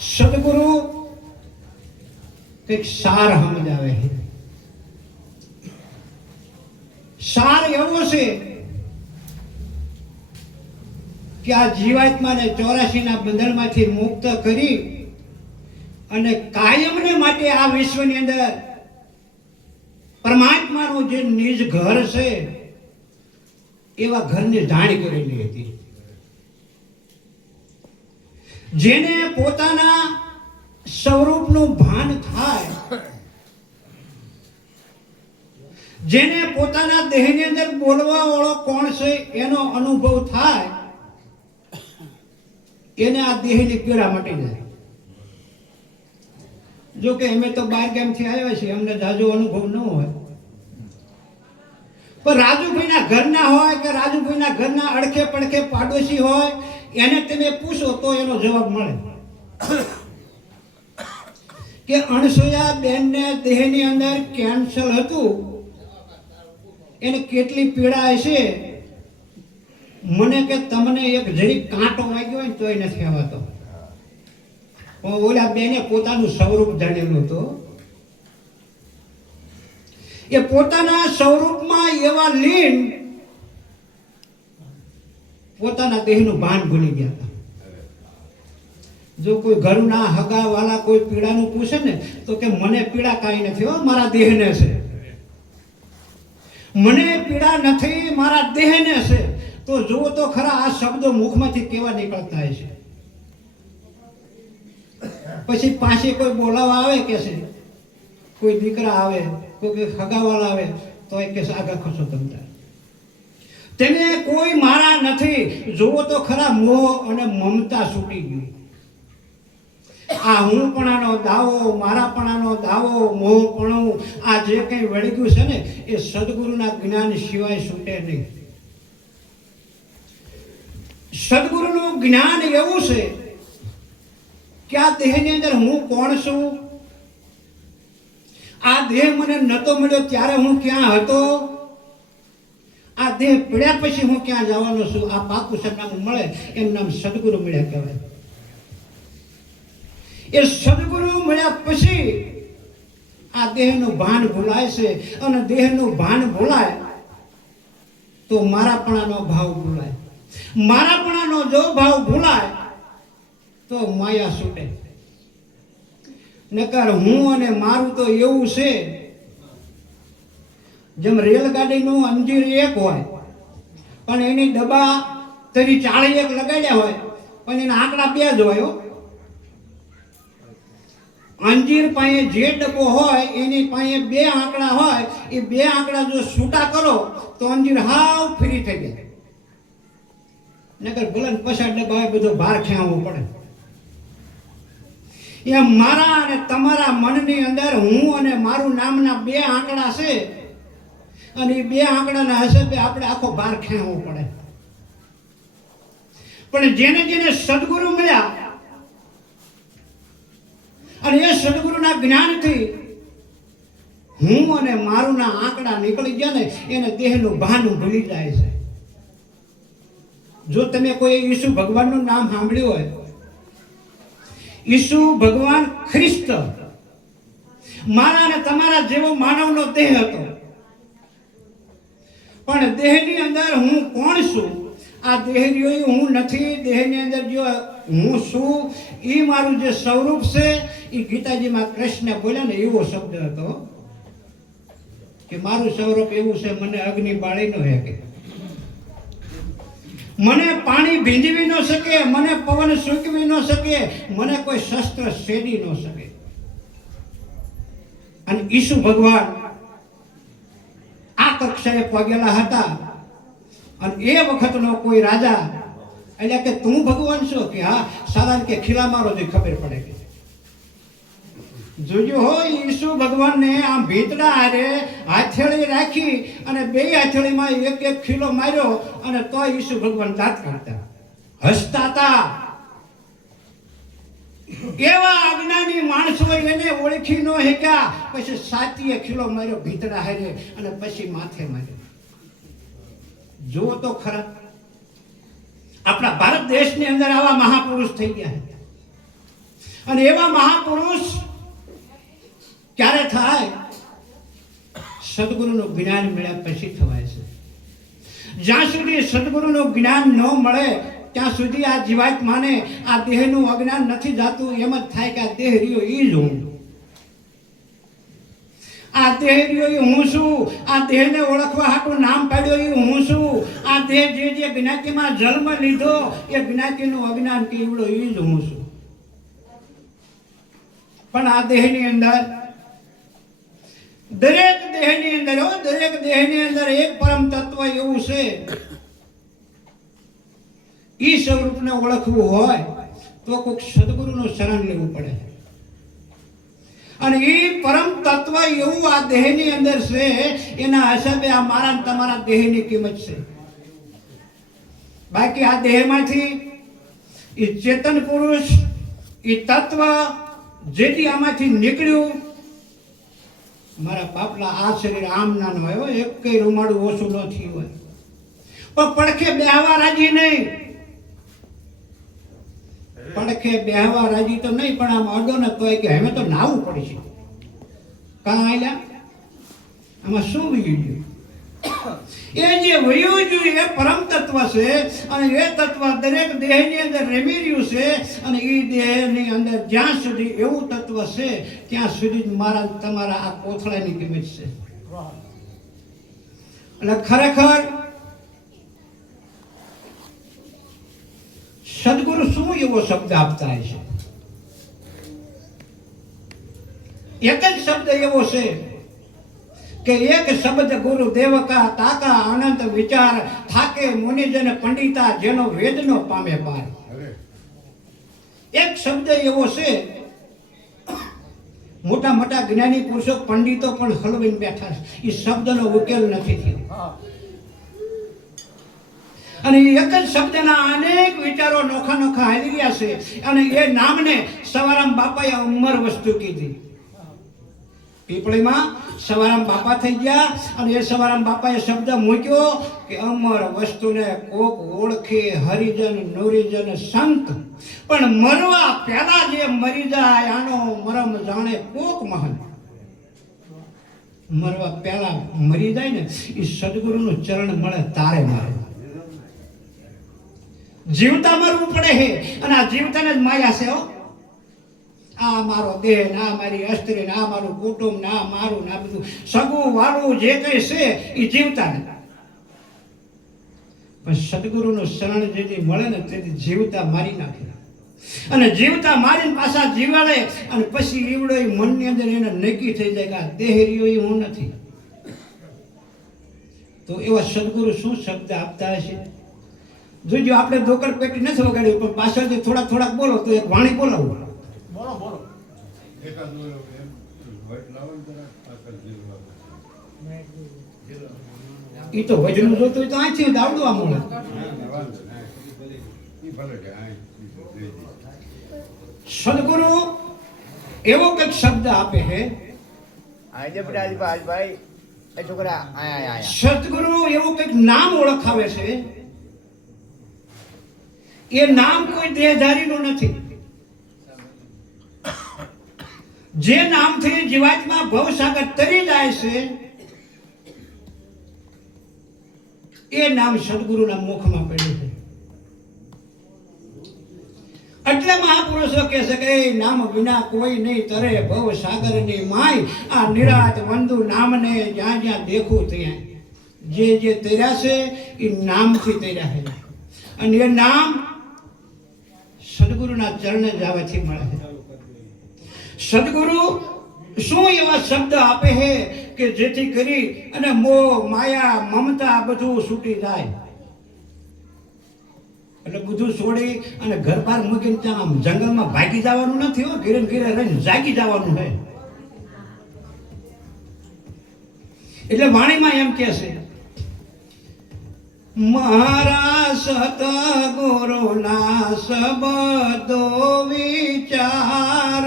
સદગુરુ કઈક સાર સમજાવે છે. સાર એવો છે કે આ જીવાત્માને 84 ના બંધનમાંથી મુક્ત કરી અને કાયમને માટે આ વિશ્વની અંદર પરમાત્માનું જે નિજ ઘર છે એવા ઘરની જાણ કરેલી હતી. જેને પોતાના સ્વરૂપનું ભાન થાય, જેને પોતાના દેહની અંદર બોલવા વાળો કોણ છે એનો અનુભવ થાય, એને આ દેહની પીડા મટી જાય. જો કે અમે તો 12 ગામથી આવ્યા છીએ, અમને જાજો અનુભવ ન હોય, પણ રાજુભાઈના ઘરના હોય કે રાજુભાઈના ઘરના અડખે પડખે પાડોશી હોય, એને તમે પૂછો તો એનો જવાબ મળે કે અણસુયા બેનને દેહની અંદર કેન્સર હતું, એને કેટલી પીડા હશે. મને કે તમને એક જરી કાંટો વાગ્યો હોય ને તોય નથી આવતો. ઓલા બેને પોતાનું સ્વરૂપ જાણેલું હતું. એ પોતાના સ્વરૂપમાં એવા લીન પોતાના દેહનું ભાન ભૂલી ગયા હતા. જો કોઈ ઘરના હગા વાલા કોઈ પીડાનું પૂછે ને તો કે મને પીડા કાંઈ નથી હો, મારા દેહને છે. મને પીડા નથી, મારા દેહને છે. તો જુઓ તો ખરા આ શબ્દો મુખમાંથી કેવા નીકળતા હશે. પછી પાછી કોઈ બોલાવા આવે કે છે, કોઈ દીકરા આવે, કોઈ હગાવાલા આવે તો એ કે આગળ ખસો તમતા તેને કોઈ મારા નથી. જુઓ તો ખરા મોહ અને મમતા છૂટી ગઈ. આ હુંપણાનો દાવો, મારાપણાનો દાવો, મોહપણું આ જે કંઈ વળગ્યું છે ને એ સદગુરુના જ્ઞાન સિવાય છૂટે નહીં. સદગુરુનું જ્ઞાન એવું છે કે આ દેહની અંદર હું કોણ છું, આ દેહ મને નતો મળ્યો ત્યારે હું ક્યાં હતો, આ દેહ પડ્યા પછી હું ક્યાં જવાનો છું. આ પાકું સરનામું મળે એનું નામ સદગુરુ મળ્યા કહેવાય. એ સદગુરુ મળ્યા પછી આ દેહનું ભાન ભૂલાય છે, અને દેહનું ભાન ભૂલાય તો મારાપણાનો ભાવ ભૂલાય. મારાપણાનો જો ભાવ ભૂલાય તો માયા છૂટે. નકર હું અને મારું તો એવું છે જેમ રેલગાડીનું અંજીર એક હોય પણ એની ડબ્બા તરી 41 લગાડ્યા હોય પણ એના આંકડા 2 જ હોય. અંજીર પાસે જે ડબ્બો હોય એની પાસે 2 આંકડા હોય. એ 2 આંકડા જો છૂટા કરો તો અંજીર હાવ ફ્રી થઈ જાય. નકર ભલે 50 ડબ્બા હોય બધો ભાર ખેંચવો પડે. એ મારા અને તમારા મનની અંદર હું અને મારું નામના 2 આંકડા છે, અને એ 2 આંકડાના હિસાબે આપણે આખો ભાર ખેંચવો પડે. પણ જેને જેને સદગુરુ મળ્યા અને એ સદગુરુના જ્ઞાનથી હું અને મારુંના આંકડા નીકળી ગયા ને એને દેહનું ભાન ભૂલી જાય છે. જો તમે કોઈ ઈસુ ભગવાનનું નામ સાંભળ્યું હોય, ઈસુ ભગવાન ખ્રિસ્ત મારા અને તમારા જેવો માનવનો દેહ હતો, પણ દેહની અંદર હું કોણ છું આ દેહ હું નથી. દેહની અંદર જો હું છું એ મારું જે સ્વરૂપ છે એ ગીતાજીમાં કૃષ્ણ બોલ્યા ને એવો શબ્દ હતો કે મારું સ્વરૂપ એવું છે, મને અગ્નિ બાળી ન શકે, મને પાણી ભીંજવી ન શકે, મને પવન સૂકવી ન શકે, મને કોઈ શસ્ત્ર છેદી ન શકે. અને ઈસુ ભગવાન આ કક્ષાએ પગેલા હતા. અને એ વખતનો કોઈ રાજા એટલે કે તું ભગવાન છો કે હા સારા કે ખીલા મારો જે ખબર પડે કે જોજો હોય ઈસુ ભગવાનને આમ ભીતડા હારે હાથેળી રાખી અને 2 હાથેળીમાં એક ખીલો માર્યો અને તો ઈસુ ભગવાન દાંત કાઢતા હસતા હતા. એવા અજ્ઞાની માણસો એને ઓળખી ન શક્યા. પછી સાતીએ ખીલો માર્યો ભીતડા હારે અને પછી માથે માર્યો. જુઓ તો ખરા આપણા ભારત દેશની અંદર આવા મહાપુરુષ થઈ ગયા છે. અને એવા મહાપુરુષ ક્યારે થાય? સદગુરુનું જ્ઞાન મળ્યા પછી થવાય છે. જ્યાં સુધી સદગુરુનું જ્ઞાન ન મળે ત્યાં સુધી આ જીવાત્માને આ દેહનું અજ્ઞાન નથી જાતું. એમ જ થાય કે આ દેહ રહ્યો એ જ હું, આ દેહ રહ્યો એ હું છું, આ દેહને ઓળખવા હાટું નામ પાડ્યો એ હું છું, આ દેહ જે જ્ઞાતિમાં જન્મ લીધો એ જ્ઞાતિનું અજ્ઞાન કેવડો એ જ હું છું. પણ આ દેહની અંદર, દરેક દેહની અંદર એક પરમ તત્વ એવું છે. ઈ સ્વરૂપને ઓળખવું હોય તો કોઈક સદગુરુનું શરણ લેવું પડે. અને ઈ પરમ તત્વ એવું આ દેહની અંદર છે, એના હિસાબે આ મારા ને તમારા દેહની કિંમત છે. બાકી આ દેહમાંથી ઈ ચેતન પુરુષ, ઈ તત્વ જેથી આમાંથી નીકળ્યું, મારા બાપલા આ શરીર આમ નાનું હોય, એક કઈ રૂમાડું ઓછું ન થયું હોય, પણ પડખે બેહવા રાજી નહીં. પડખે બેહવા રાજી તો નહીં, પણ આમ અડો ને તોય કે હવે તો નાવું પડશે. કાં આલ્યા આમાં શું વયું ગયું? એ જે વયું ગયું એ પરમ તત્વ છે. અને એ તત્વ દરેક દેહની અંદર રમી રહ્યું છે. અને એ દેહની અંદર જ્યાં સુધી એવું તત્વ છે ત્યાં સુધી જ મારા તમારા આ કોથળાની કિંમત છે. એટલે ખરેખર સદગુરુ શું એવો શબ્દ આપતા છે? એક જ શબ્દ એવો છે કે એક શબ્દ ગુરુ દેવકા તાકા અનંત વિચાર થાકે મુનિજન પંડિતા જેનો વેદનો પામે પાર. એક શબ્દ એવો છે, મોટા મોટા જ્ઞાની પુરુષો પંડિતો પણ હલવીને બેઠા છે, એ શબ્દનો ઉકેલ નથી થયો. અને એક જ શબ્દના અનેક વિચારો નોખા નોખા હાલી રહ્યા છે. અને એ નામને સવારામ બાપાએ અમર વસ્તુ કીધી. પીપળીમાં સવારામ બાપા થઈ ગયા અને એ સવારામ બાપાએ શબ્દ મૂક્યો કે અમર વસ્તુને કોક ઓળખે હરિજન નુરિજન સંત, પણ મરવા પહેલા જે મરી જાય આનો મરમ જાણે કોક મહન. મરવા પહેલા મરી જાય ને એ સદગુરુનું ચરણ મળે તારે મારે. જીવતા મરવું પડે છે. અને આ જીવતાને જ માયા છે. આ મારો દેહ, ના મારી અસ્ત્રી, ના મારું કુટુંબ, ના મારું, ના બધું સગું વાળું જે કઈ છે એ જીવતા ને. પણ સદગુરુનું શરણ જેથી મળે ને તેથી જીવતા મારી નાખે. અને જીવતા મારીને પાછા જીવાડે. અને પછી ઈવડો એ મનની અંદર એને નક્કી થઈ જાય કે આ દેહ રહ્યો એ હું નથી. તો એવા સદગુરુ શું શબ્દ આપતા હશે? જોજો, આપણે ધોકડ પેટી નથી વગાડ્યું, પણ પાછળથી થોડાક બોલો તો એક વાણી બોલાવું. ઈ તો વજનું જોતું તો આથી દાવડું આમ મળે. સદગુરુ એવો કઈક શબ્દ આપે છે. સદગુરુ એવું કઈક નામ ઓળખાવે છે. એ નામ કોઈ દેહધારીનું નથી. જે નામથી જીવાત્મા ભવસાગર તરી જાય છે એ નામ સદગુરુના મુખમાં પડ્યું છે. એટલે મહાપુરુષો કહે છે કે એ નામ વિના કોઈ નહીં તરે ભવસાગરની માય. આ નિરાત વંદુ નામને જ્યાં જ્યાં દેખું ત્યાં જે તર્યા છે એ નામથી તર્યા છે. અને એ નામ સદગુરુના ચરણે જવાથી મળે છે. સદગુરુ શું એવા શબ્દ આપે છે કે જેથી કરી અને મોહ, માયા, મમતા બધું છૂટી જાય. એટલે બધું છોડી અને ઘર બહાર મૂકીને ત્યાં આમ જંગલમાં ભાગી જવાનું નથી. હો, ઘીરે ઘીરે રહીને જાગી જવાનું છે. એટલે વાણીમાં એમ કે છે, મારા સતગુરુના શબ્દો વિચાર